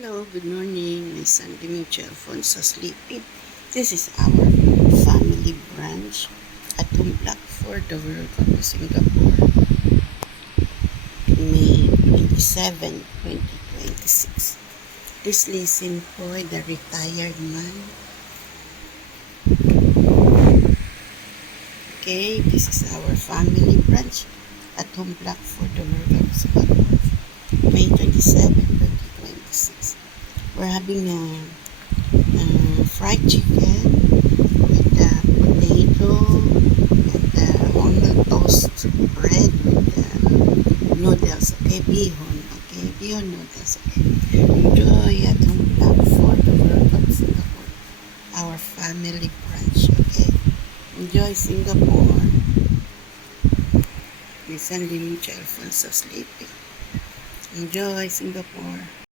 Hello, good morning. My son Dimitri Alfonso sleeping. This is our family branch at Tumplak for the World Cup of Singapore, May 27, 2026. Please listen for the retired man. Okay, this is our family branch at Tumplak for the World Cup of Singapore, May 27, 2026. We're having a fried chicken with potato and walnut toast bread with noodles. Okay, bihon. Okay, bihon noodles. Okay, enjoy at home for the World Cup Singapore. Our family brunch. Okay, enjoy Singapore. My son Dimitri Alfonso sleeping. Enjoy Singapore.